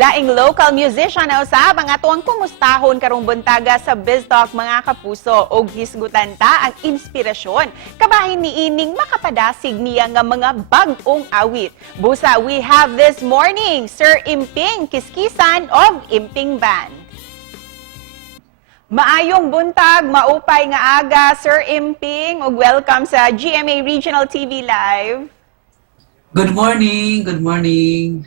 Laing local musician na usab ang atuang kumustahon karong buntaga sa BizTalk mga kapuso og hisgutan ta ang inspirasyon kabahin ni ining makapadasig niya nga mga bag-ong awit. Busa we have this morning Sir Emping Kiskisan of Emping Band. Maayong buntag, maupay nga aga Sir Emping ug welcome sa GMA Regional TV Live. Good morning, good morning.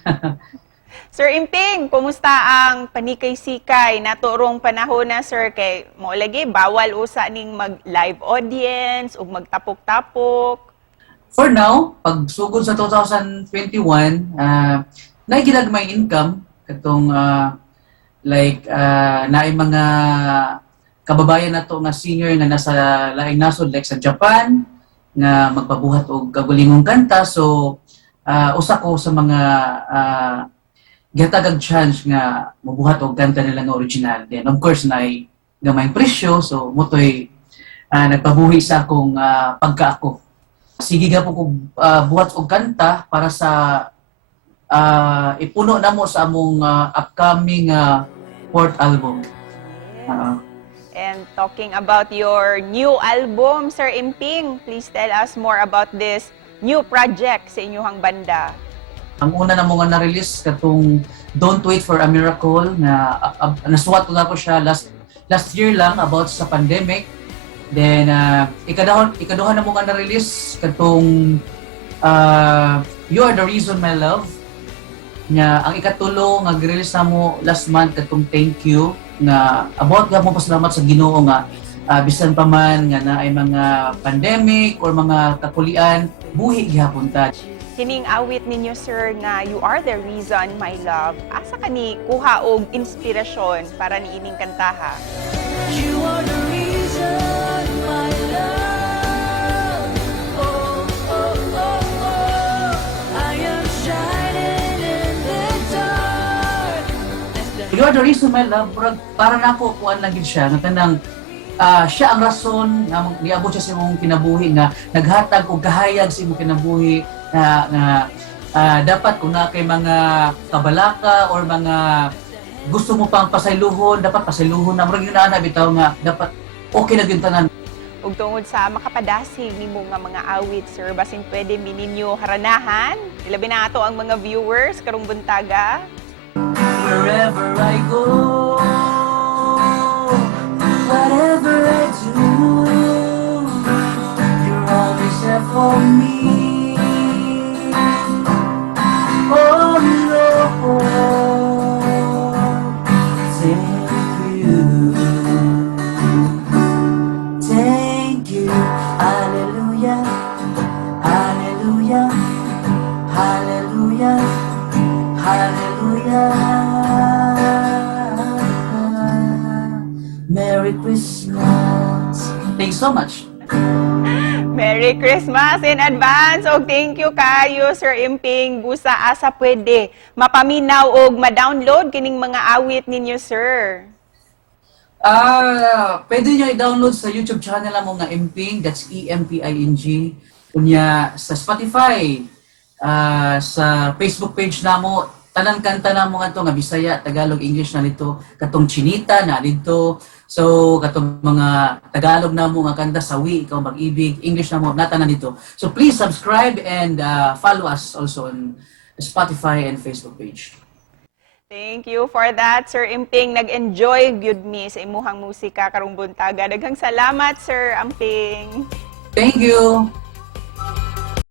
Sir Emping, kumusta ang panikay-sikay naturong panahon na sir kay mo lagi bawal usa ning mag-live audience ug magtapok-tapok? For now, pag sugod sa 2021, nagilag income katong naay mga kababayan nato nga senior nga nasa laing nasod like sa Japan nga magpabuhat og kagulingong kanta, so usa ko sa mga gihatag chance nga mabuhat og kanta nila nga original. Then of course naay gamay presyo, so motoy nagpabuhi sa akong pagkaako. Sige ga po ko buhat og kanta para sa ipuno namo sa among upcoming fourth album. And talking about your new album, Sir Emping, please tell us more about this new project sa inyong banda. Ang una na mga na-release katong Don't Wait for a Miracle na nasuwat ko na po siya last year lang about sa pandemic. Then ikaduha na mga na-release katong You Are the Reason My Love. Nga ang ikatulo nga gi-release na mo last month katong Thank You na about nga mo pasalamat sa Ginoo nga bisan pa man nga na ay mga pandemic or mga kakulian buhi gihapon ta. Kining awit ninyo sir nga You Are the Reason My Love, asa kani kuha og inspirasyon para ni ining kantaha? You are the reason my love. Oh, oh, oh, oh. I am shining in the dark. You Are the Reason My Love, para na ako kuan lang gid siya nga kanang siya ang rason nga niabot siya sa imong kinabuhi nga naghatag og kahayag sa imong kinabuhi na dapat kung na kay mga kabalaka or mga gusto mo pang pasayluhon, dapat pasayluhon na murag yun na bitaw nga dapat okay na gyud tanan. Ug tungod sa makapadasig nimo nga mga awit sir, basin pwede mi ninyo haranahan ilabi na ato ang mga viewers karong buntaga. Wherever I go, whatever I do, you're always there for me. Oh Lord, thank you, hallelujah, hallelujah, hallelujah, hallelujah. Merry Christmas. Thanks so much. Merry Christmas in advance og thank you kayo Sir Emping. Busa asa pwede mapaminaw og ma-download kining mga awit ninyo sir? Pwede nyo i-download sa YouTube channel mo nga Emping, that's E-M-P-I-N-G. Kunya sa Spotify, sa Facebook page namo, tanan kanta namo nga to nga Bisaya, Tagalog, English na dito, katong Chinita na dito. So katong mga Tagalog namo nga kanta Sawi, Ikaw Mag-ibig, English namo natanan dito. So please subscribe and follow us also on Spotify and Facebook page. Thank you for that Sir Emping. Nag-enjoy gyud mi sa imuhang musika karong buntaga. Daghang salamat Sir Emping. Thank you.